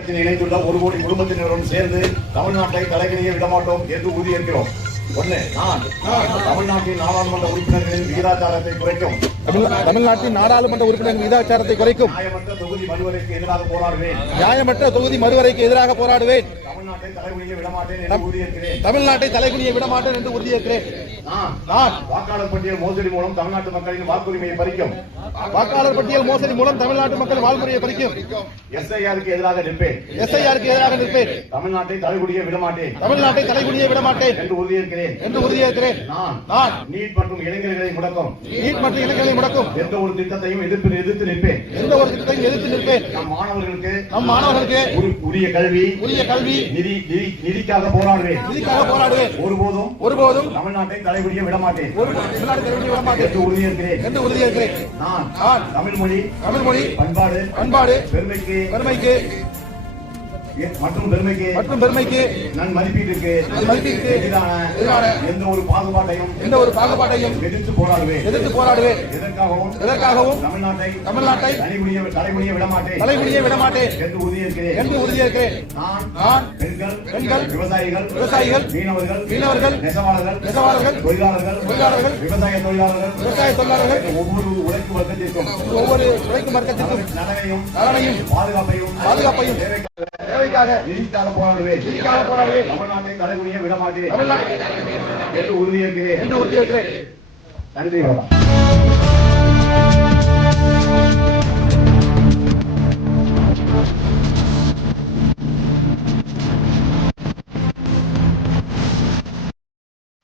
இணைந்துள்ள 1 கோடி குடும்பத்தினருடன் சேர்ந்து தமிழ்நாட்டை தலைகீழிய விடமாட்டோம் என்று உறுதியேற்கிறோம். தமிழ்நாட்டின் நாடாளுமன்ற உறுப்பினர்களின் விகிதாச்சாரத்தை குறைக்கும் நியாயமற்ற தொகுதி மறுவரைக்கு எதிராக போராடுவேன். தமிழ்நாட்டை தலைகுனிய விடமாட்டேன் என்று உறுதியேற்கிறேன். நான் வாக்காளர் பட்டியல் மோசடி மூலம் தமிழ்நாட்டு மக்களின் வாக்குரிமையை பறிக்கும். தமிழ்நாட்டு மக்கள் வாழ்முறையை பறிக்கும். எஸ்ஐஆருக்கு எதிராக நிற்பேன். தமிழ்நாட்டை தலைகுனிய விடமாட்டேன் என்று உறுதியேற்கிறேன். நான் நீட் மற்றும் இளைஞர்களை முடக்கும் எந்த ஒரு திட்டத்தையும் எதிர்த்து நிற்பேன். நம் மாணவர்களுக்கு உரிய கல்வி நிதிக்காக போராடுவேன். ஒருபோதும் தமிழ்நாட்டை தலைகுனிய விடமாட்டேன் என்று உறுதியேற்கிறேன். நான் தமிழ் மொழி பண்பாடு பெருமைக்கு மற்றும் பெருமைக்கு நன்மதிப்பீட்டிற்கு எதிரான எந்த ஒரு பாகுபாட்டையும் எதிர்த்து போராடுவேன். எதற்காகவும் தமிழ்நாட்டை தலைகுனிய விடமாட்டேன் என்று உறுதியேற்கிறேன். நான் பெண்கள் விவசாயிகள் மீனவர்கள் நெசவாளர்கள் தொழிலாளர்கள் விவசாய தொழிலாளர்கள் ஒவ்வொரு உழைக்கும் வர்க்கத்திற்கும் நலனையும் பாதுகாப்பையும் நிதிக்காக போராடுவேன். தமிழ்நாட்டை தலைகுனிய விடமாட்டேன் என்று உறுதியேற்கிறேன். நன்றி.